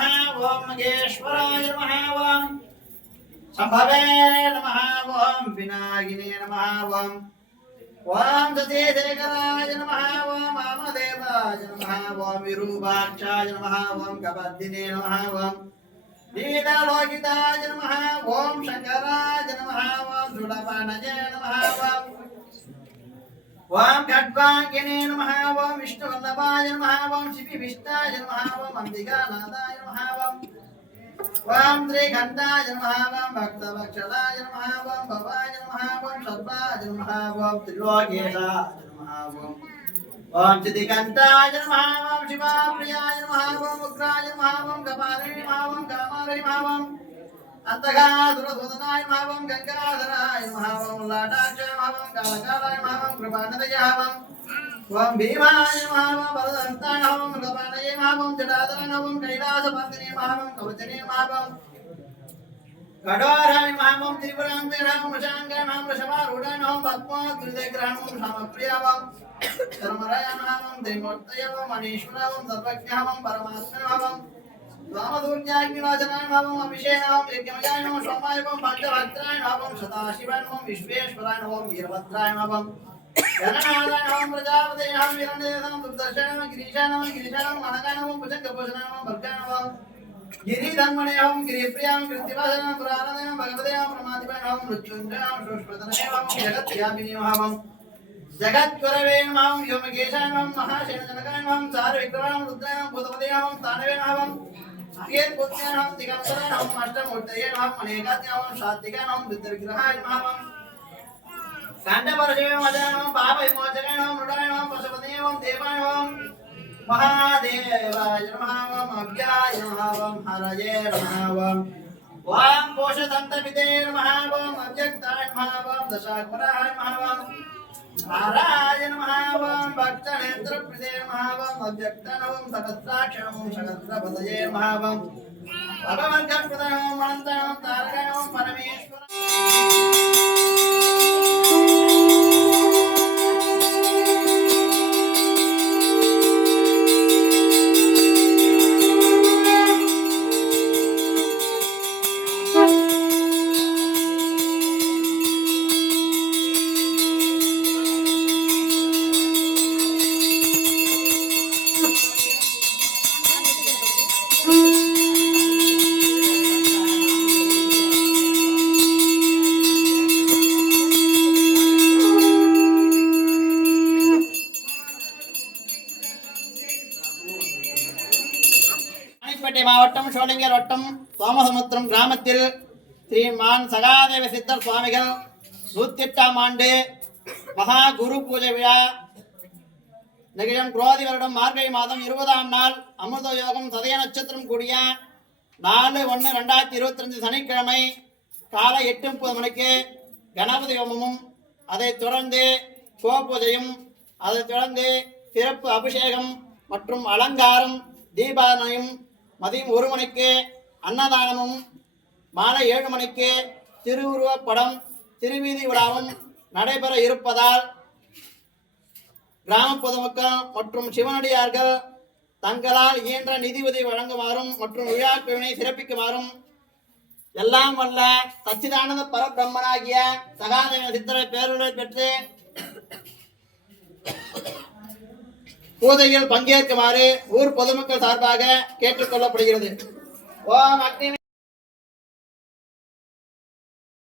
नमः ॐ मगेश्वराय नमः ॐ सम्भवे नमः ॐ विनायिने नमः ॐ ॐ सतीशेखराय नमः ॐ वामदेवाय नमः ॐ विरूपाक्षाय नमः ॐ कबद्धिने नमः ॐ लीलालोकिताय नमः ॐ शङ्कराय नमः ॐ सुडपाणये नमः ॐ ఓం ఖడ్వాంగినే నమః ఓం విష్ణువల్లభాయ నమః ఓం శిపి విష్ణాయ నమః ఓం అంబికానాథాయ నమః ఓం ఓం శ్రీకంఠాయ నమః ఓం భక్తవక్షలాయ నమః ఓం భవాయ నమః ఓం సర్వాయ నమః ఓం త్రిలోకేశాయ నమః ఓం ఓం చితికంఠాయ నమః ఓం శివాప్రియాయ నమః ఓం ఉగ్రాయ నమః ఓం కపాలయ నమః ఓం కామాలయ నమః ఓం అంతగా దురధుదనాయ మహావం గంగాధరాయ మహావం లాటాక్ష మావం కాళకాలాయ మావం కృపానదయ మావం ఓం భీమాయ మావం వరదంతాయ మావం కపానయ మావం జటాధర నవం కైలాస కైలాసపర్దినే మావం కవచనే మావం. కడోరాయ మావం త్రిపురాంతే రామం శాంగాయ మహాం వృషభారూఢాయ మహాం భక్మా త్రిదగ్రహణం సమప్రియావం ధర్మరాయ మావం మహావం మావం మనీశ్వరావం సర్వజ్ఞావం పరమాత్మ మావం. నమః అభిషేకాం యజ్ఞమయాయ నమః సోమాయకం పంచభద్రాయ నమః సదాశివాయ నమః విశ్వేశ్వరాయ వీరనేదం దుర్దర్శన నమః గిరీశాయ నమః భుజంగ భూషణ నమః గిరిప్రియాం కృత్తివాసనం పురాణదయం భగవదేవం చారు విక్రమాం రుద్రాయం భూతపదేయం తానవే ये पुत्रेणां दिगम्बराणां पशुपदेवं देवाणां महादेवाय नमः अव्याय नमः हरये नमः वां पोषदन्तपिते नमः वाम् अव्यक्ताय नमः दशाकुराय नमः నమః ఓం అవ్యక్తాయ నమః ఓం దశాగ్మరాయ నమః నారాయ నమః ఓం భక్తనేత్రప్రదే నమః ఓం తారకణం పరమేశ్వర வட்டம் சோழிங்கர் வட்டம் சோமசமுத்திரம் கிராமத்தில் ஸ்ரீமான் சகாதேவ சித்தர் சுவாமிகள் நூத்தி எட்டாம் ஆண்டு மகா குரு பூஜை விழா. நிகழும் குரோதி வருடம் மார்கழி மாதம் இருபதாம் நாள் அமிர்த யோகம் சதய நட்சத்திரம் கூடிய நாலு ஒன்று ரெண்டாயிரத்தி இருபத்தி ரெண்டு சனிக்கிழமை காலை எட்டு முப்பது மணிக்கு கணபதி ஹோமமும் அதைத் தொடர்ந்து கோ பூஜையும் அதைத் தொடர்ந்து சிறப்பு அபிஷேகம் மற்றும் அலங்காரம் தீபாவனையும் மதியம் ஒரு மணிக்கு அன்னதானமும் மாலை ஏழு மணிக்கு திருவுருவப் படம் திருவீதி விழாவும் நடைபெற இருப்பதால் கிராம பொதுமக்கள் மற்றும் சிவனடியார்கள் தங்களால் இயன்ற நிதி உதவி வழங்குமாறும் மற்றும் விழாக்களினை சிறப்பிக்குமாறும் எல்லாம் வல்ல சச்சிதானந்த பரபிரம்மனாகிய சகாதேவ சித்தரை பேருரை பெற்று பூஜையில் பங்கேற்குமாறு ஊர் பொதுமக்கள் சார்பாக கேட்டுக்கொள்ளப்படுகிறது ஓம் அக்னி